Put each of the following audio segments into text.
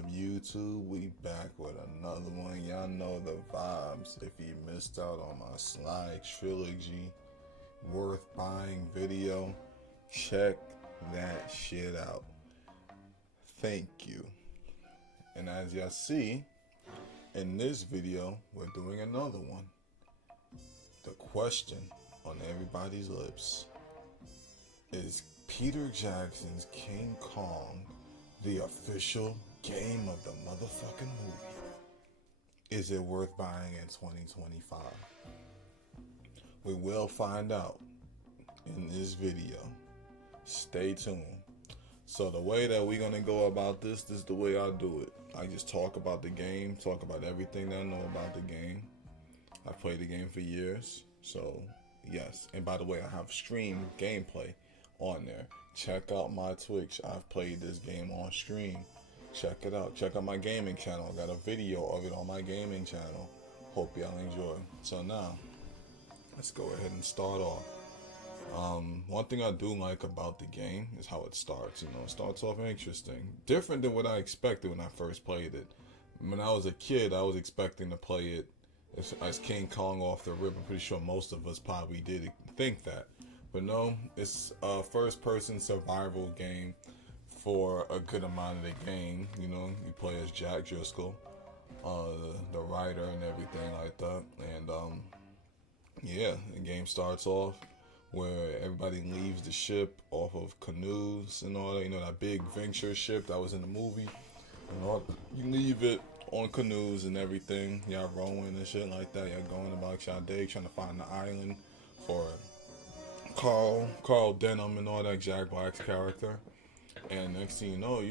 up, YouTube? We back with another one. Y'all know the vibes. If you missed out on my Sly Trilogy worth buying video, check that shit out. Thank you. And as y'all see, in this video, we're doing another one. The question on everybody's lips is Peter Jackson's King Kong the official game of the motherfucking movie? Is it worth buying in 2025? We will find out in this video. Stay tuned. So the way that we're going to go about this is the way I do it. I just talk about the game, talk about everything that I know about the game. I've played the game for years, so yes. And by the way, I have streamed gameplay on there. Check out my Twitch. I've played this game on stream. Check it out. Check out my gaming channel. I got a video of it on my gaming channel. Hope y'all enjoy. So now, let's go ahead and start off. One thing I do like about the game is how it starts. It starts off interesting. Different than what I expected when I first played it. When I was a kid, I was expecting to play it as King Kong off the rip. I'm pretty sure most of us probably did think that. But no, it's a first-person survival game for a good amount of the game. You play as Jack Driscoll, the writer and everything like that. And yeah, the game starts off where everybody leaves the ship off of canoes and all that. That big Venture ship that was in the movie. You leave it on canoes and everything. Y'all rowing and shit like that. Y'all going about y'all day trying to find the island for Carl Denham and all that, Jack Black's character. And next thing you know,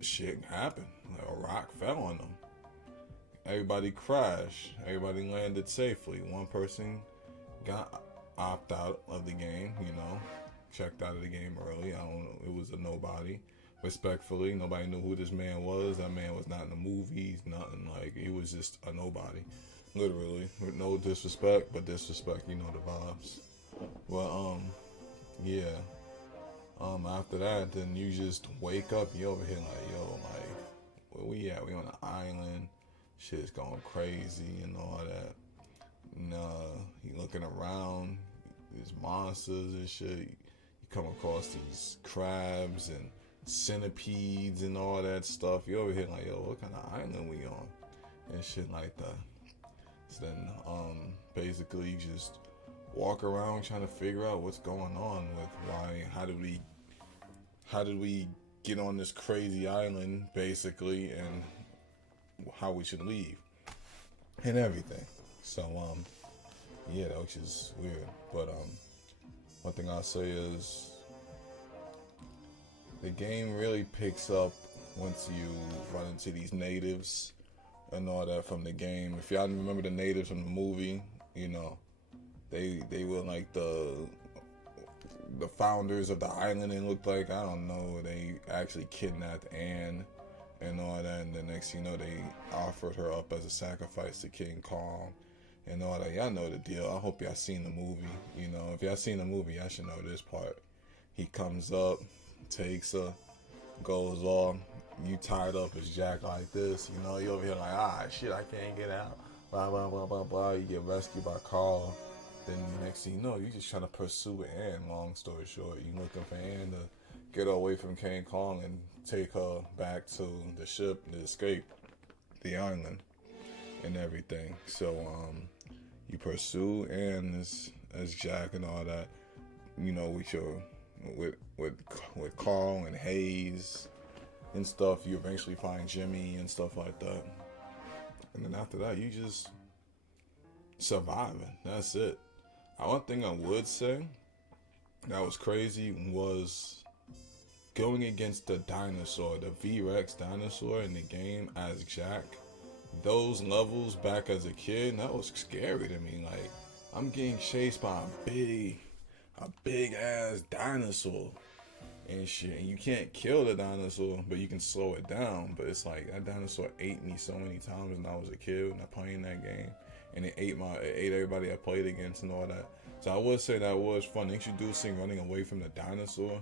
shit happened. Like a rock fell on them. Everybody crashed. Everybody landed safely. One person got opted out of the game, checked out of the game early. I don't know. It was a nobody. Respectfully, nobody knew who this man was. That man was not in the movies, nothing. Like, he was just a nobody. Literally, with no disrespect, but disrespect, the vibes. Well, yeah. After that, then you just wake up, you over here like, yo, like, where we at? We on an island, shit's going crazy and all that. And, you looking around, these monsters and shit. You come across these crabs and centipedes and all that stuff. You over here like, yo, what kind of island we on? And shit like that. So then, basically, you just walk around trying to figure out what's going on with how did we get on this crazy island, basically, and how we should leave and everything. So, yeah, that was just weird. But one thing I'll say is the game really picks up once you run into these natives and all that from the game. If y'all remember the natives from the movie, they were like the founders of the island. It looked like, I don't know, they actually kidnapped Anne and all that, and the next thing you know, they offered her up as a sacrifice to King Kong and all that. Y'all know the deal. I hope y'all seen the movie. If y'all seen the movie, y'all should know this part. He comes up, takes her, goes off. You tied up as Jack like this, you over here like, shit, I can't get out, blah, blah, blah, blah, blah. You get rescued by Carl. Then next thing you know, you just trying to pursue Anne, long story short. You looking for Anne to get away from King Kong and take her back to the ship to escape the island and everything. So, you pursue Anne as Jack and all that, with Carl and Hayes and stuff. You eventually find Jimmy and stuff like that. And then after that, you just surviving. That's it. One thing I would say that was crazy was going against the dinosaur, the V-Rex dinosaur in the game as Jack. Those levels back as a kid, that was scary to me. Like, I'm getting chased by a big ass dinosaur and shit. And you can't kill the dinosaur, but you can slow it down. But it's like, that dinosaur ate me so many times when I was a kid when I played that game. And it ate everybody I played against and all that. So I would say that was fun. Introducing running away from the dinosaur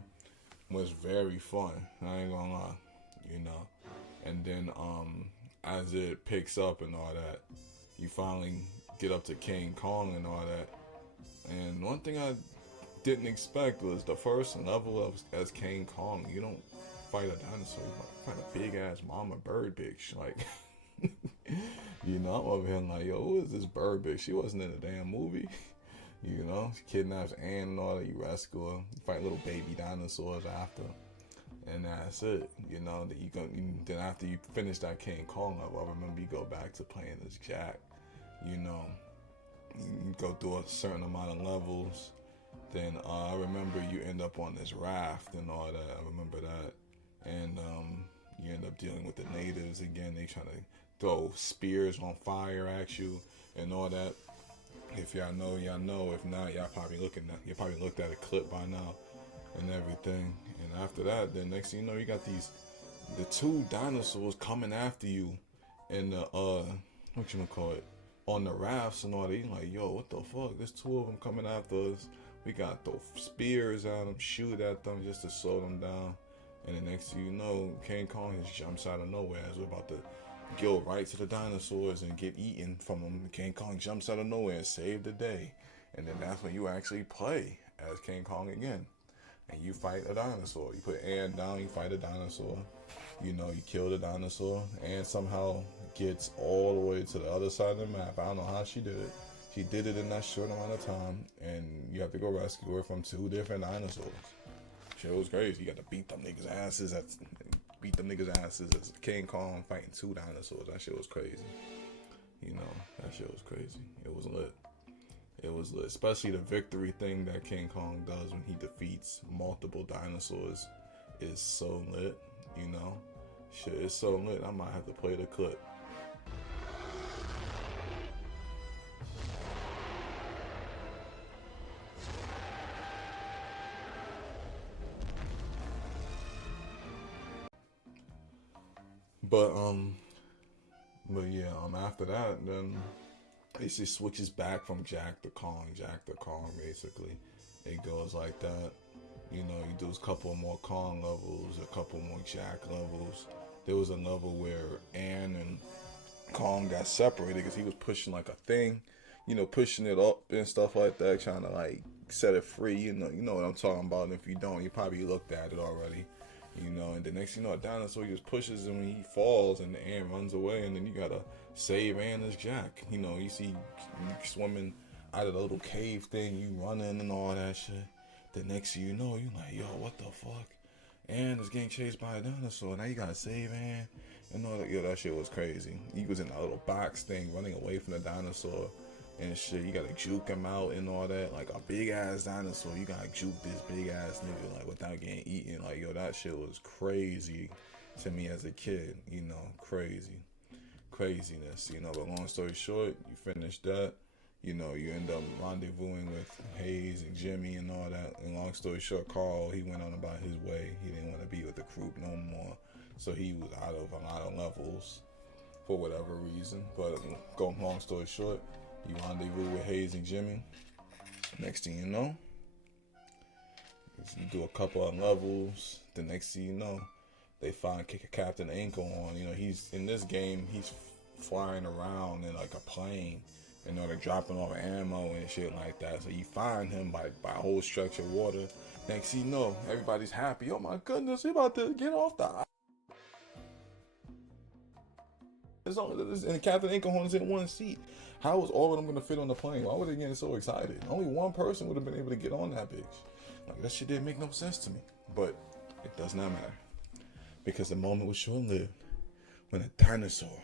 was very fun. I ain't gonna lie. you know. And then as it picks up and all that, you finally get up to King Kong and all that. And one thing I didn't expect was the first level of as King Kong, you don't fight a dinosaur, you fight a big ass mama bird bitch. Like, you know, I'm over here like, yo, who is this bird bitch? She wasn't in the damn movie. You know, she kidnaps Ann and all that, you rescue her, you fight little baby dinosaurs after. And that's it, you know. That then after you finish that King Kong level, I remember you go back to playing as Jack. You know, you go through a certain amount of levels. Then I remember you end up on this raft and all that. I remember that, and you end up dealing with the natives again. They trying to throw spears on fire at you and all that. If y'all know, y'all know. If not, y'all probably looked at a clip by now and everything. And after that, then next thing you know, you got the two dinosaurs coming after you, and the what you gonna call it, on the rafts and all that. You like, yo, what the fuck? There's two of them coming after us. We got throw spears at them, shoot at them just to slow them down. And the next thing you know, King Kong just jumps out of nowhere as we're about to go right to the dinosaurs and get eaten from them. King Kong jumps out of nowhere and save the day. And then that's when you actually play as King Kong again. And you fight a dinosaur. You put Ann down, you fight a dinosaur. You know, you kill the dinosaur. Ann somehow gets all the way to the other side of the map. I don't know how she did it. She did it in that short amount of time. And you have to go rescue her from two different dinosaurs. Shit was crazy. You got to beat them niggas' asses. As King Kong fighting two dinosaurs. That shit was crazy. You know, that shit was crazy. It was lit. It was lit, especially the victory thing that King Kong does when he defeats multiple dinosaurs is so lit, you know? Shit, it's so lit, I might have to play the clip. But yeah, after that, then it just switches back from Jack to Kong, basically. It goes like that. You know, you do a couple more Kong levels, a couple more Jack levels. There was a level where Ann and Kong got separated because he was pushing like a thing, you know, pushing it up and stuff like that, trying to like set it free. You know what I'm talking about. And if you don't, you probably looked at it already. You know, and the next thing you know, a dinosaur just pushes him and he falls and the Ann runs away, and then you gotta save Ann as Jack. You know, you see you swimming out of the little cave thing, you running and all that shit. The next thing you know, you like, yo, what the fuck? Ann is getting chased by a dinosaur. Now you gotta save Ann and all that. Yo, that shit was crazy. He was in that little box thing, running away from the dinosaur and shit. You gotta juke him out and all that. Like a big ass dinosaur, you gotta juke this big ass nigga like without getting eaten. Like, yo, that shit was crazy to me as a kid. You know, craziness. You know, but long story short, you finish that. You know, you end up rendezvousing with Hayes and Jimmy and all that. And long story short, Carl, he went on about his way. He didn't want to be with the group no more. So he was out of a lot of levels for whatever reason. But go long story short, you rendezvous with Hayes and Jimmy. Next thing you know, you do a couple of levels. The next thing you know, they find Captain Ankle on. You know, he's in this game, he's flying around in like a plane. You know, they're dropping off ammo and shit like that. So you find him by a whole stretch of water. Next thing you know, everybody's happy. Oh my goodness, he about to get off the island. And Captain Inkhorn is in one seat. How was all of them going to fit on the plane? Why were they getting so excited? Only one person would have been able to get on that bitch. Like, that shit didn't make no sense to me. But it does not matter. Because the moment was short-lived. When a dinosaur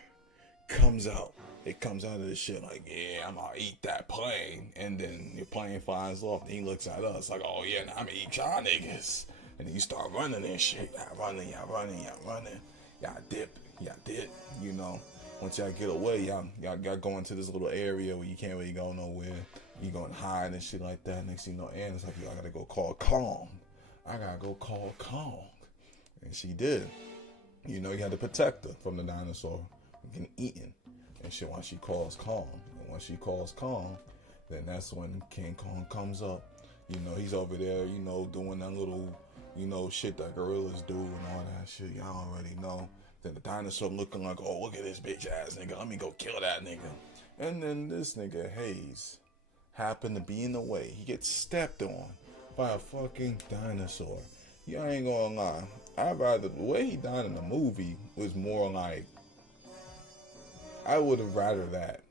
comes out. It comes out of this shit like, yeah, I'm gonna eat that plane. And then your plane flies off and he looks at us like, oh yeah, now I'm gonna eat y'all niggas. And then you start running and shit. Y'all running. Y'all dip. You know, once y'all get away, y'all got going to this little area where you can't really go nowhere. You gonna hide and shit like that. Next thing you know, Anna's like, yo, I gotta go call Kong. And she did. You know, you had to protect her from the dinosaur getting eaten. And shit, once she calls Kong. And once she calls Kong, then that's when King Kong comes up. You know, he's over there, you know, doing that little you know, shit that gorillas do and all that shit. Y'all already know. Then the dinosaur looking like, oh, look at this bitch ass nigga. Let me go kill that nigga. And then this nigga, Hayes, happened to be in the way. He gets stepped on by a fucking dinosaur. Yeah, I ain't gonna lie. I'd rather, the way he died in the movie was more like, I would have rather that.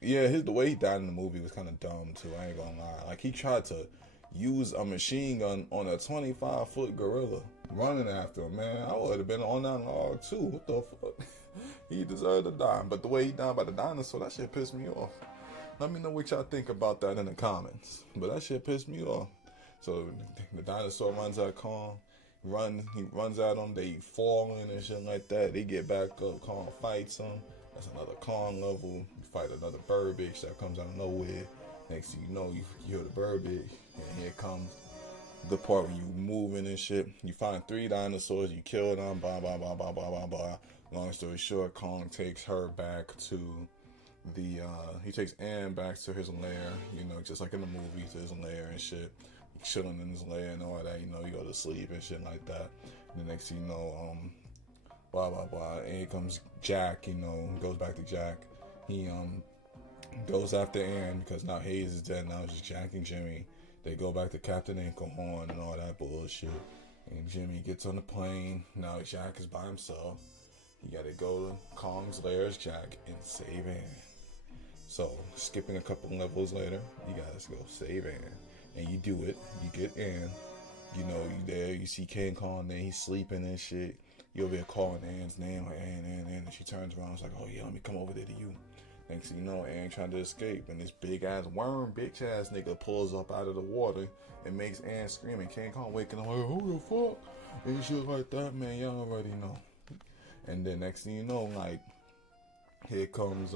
Yeah, the way he died in the movie was kind of dumb too. I ain't gonna lie. Like, he tried to use a machine gun on a 25-foot gorilla running after him. Man, I would have been on that log too. What the fuck? He deserved to die. But the way he died by the dinosaur, that shit pissed me off. Let me know what y'all think about that in the comments. But that shit pissed me off. So the dinosaur runs at Kong. He runs at them. They falling and shit like that. They get back up. Kong fights them. That's another Kong level. You fight another bird bitch that comes out of nowhere. Next thing you know, you hear the bird bitch. And here comes the part where you moving and shit. You find 3 dinosaurs. You kill them. Blah, blah, blah, blah, blah, blah, blah. Long story short, Kong takes her back to the, he takes Ann back to his lair, you know, just like in the movie, to his lair and shit. He's chilling in his lair and all that, you know, you go to sleep and shit like that. And the next thing you know, blah, blah, blah. And here comes Jack, you know, he goes back to Jack. He, goes after Ann because now Hayes is dead. Now it's just Jack and Jimmy. They go back to Captain Anchorhorn and all that bullshit. And Jimmy gets on the plane. Now Jack is by himself. You gotta go to Kong's lair as Jack and save Ann. So, skipping a couple levels later, you gotta go save Ann. And you do it. You get Ann. You know, you there. You see King Kong there. He's sleeping and shit. You over there calling Ann's name, like Ann. And she turns around. It's like, oh yeah, let me come over there to you. Next thing you know, Ann trying to escape. And this big ass worm, bitch ass nigga pulls up out of the water and makes Ann scream. And King Kong waking up like, who the fuck? And shit like that, man. Y'all already know. And then next thing you know, like, here comes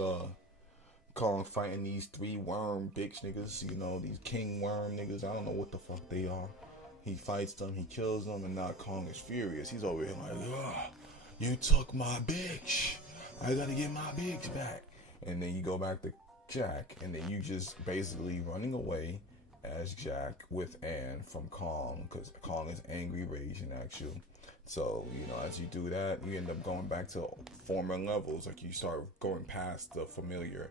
Kong fighting these 3 worm bitch niggas, you know, these king worm niggas. I don't know what the fuck they are. He fights them, he kills them, and now Kong is furious. He's over here like, ugh, you took my bitch. I gotta get my bitch back. And then you go back to Jack, and then you just basically running away as Jack with Ann from Kong, because Kong is angry, raging at you. So, you know, as you do that, you end up going back to former levels. Like, you start going past the familiar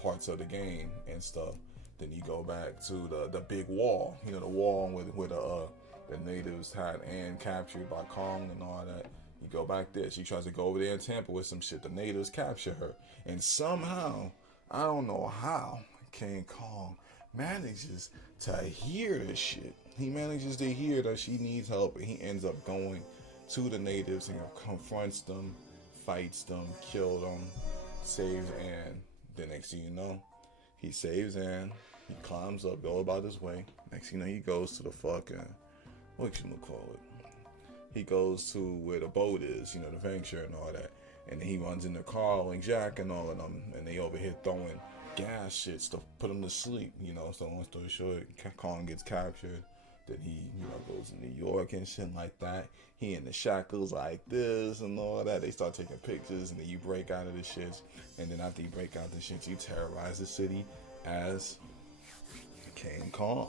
parts of the game and stuff. Then you go back to the big wall. You know, the wall where the natives had Ann captured by Kong and all that. You go back there. She tries to go over there and tamper with some shit. The natives capture her. And somehow, I don't know how, King Kong manages to hear this shit. He manages to hear that she needs help, and he ends up going to the natives and confronts them, fights them, kills them, saves Ann. The next thing you know, he saves Ann. He climbs up, go about his way. Next thing you know, he goes to the fucking, what you gonna call it? He goes to where the boat is, you know, the Venture and all that. And then he runs in the car like Jack and all of them, and they over here throwing gas shits to put him to sleep, you know. So long story short, Kong gets captured. Then he, you know, goes to New York and shit like that. He in the shackles like this and all that. They start taking pictures, and then you break out of the shits. And then after you break out the shits, you terrorize the city as King Kong.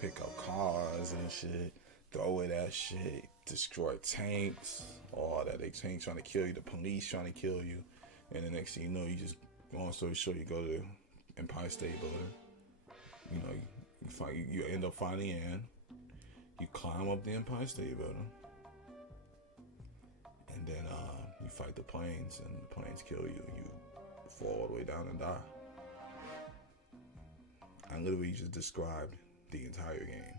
Pick up cars and shit, throw it at shit, destroy tanks, all that. They tanks trying to kill you, the police trying to kill you. And the next thing you know, you just, long story short, you go to Empire State Building. You know, you end up finding Ann. You climb up the Empire State Building, and then you fight the planes, and the planes kill you, and you fall all the way down and die. I literally just described the entire game.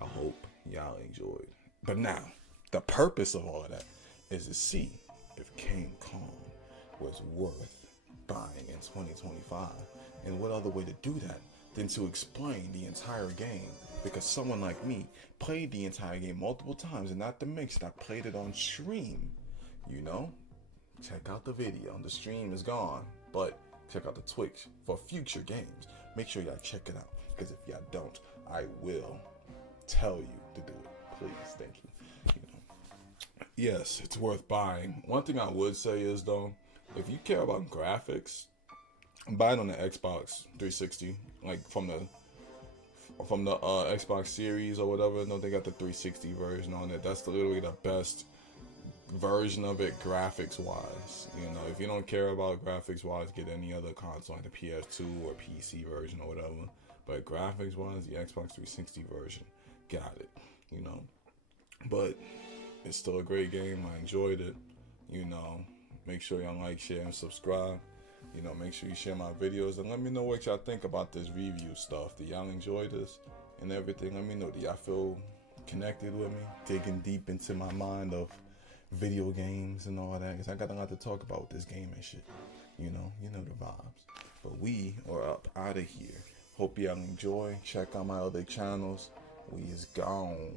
I hope y'all enjoyed. But now, the purpose of all of that is to see if King Kong was worth buying in 2025. And what other way to do that than to explain the entire game? Because someone like me played the entire game multiple times, and not the mix. I played it on stream. You know, check out the video. The stream is gone, but check out the Twitch for future games. Make sure y'all check it out, because if y'all don't, I will tell you to do it. Please, thank you. You know, yes, it's worth buying. One thing I would say is, though, if you care about graphics, buy it on the Xbox 360, like from the from the Xbox Series or whatever. No, they got the 360 version on it. That's literally the best version of it graphics wise. You know, if you don't care about graphics wise, get any other console like the PS2 or PC version or whatever. But graphics wise, the Xbox 360 version got it. You know, but it's still a great game. I enjoyed it. You know, make sure y'all like, share, and subscribe. You know, make sure you share my videos and let me know what y'all think about this review stuff. Do y'all enjoy this and everything? Let me know. Do y'all feel connected with me? Digging deep into my mind of video games and all that, because I got a lot to talk about with this game and shit. You know the vibes. But we are up out of here. Hope y'all enjoy. Check out my other channels. We is gone.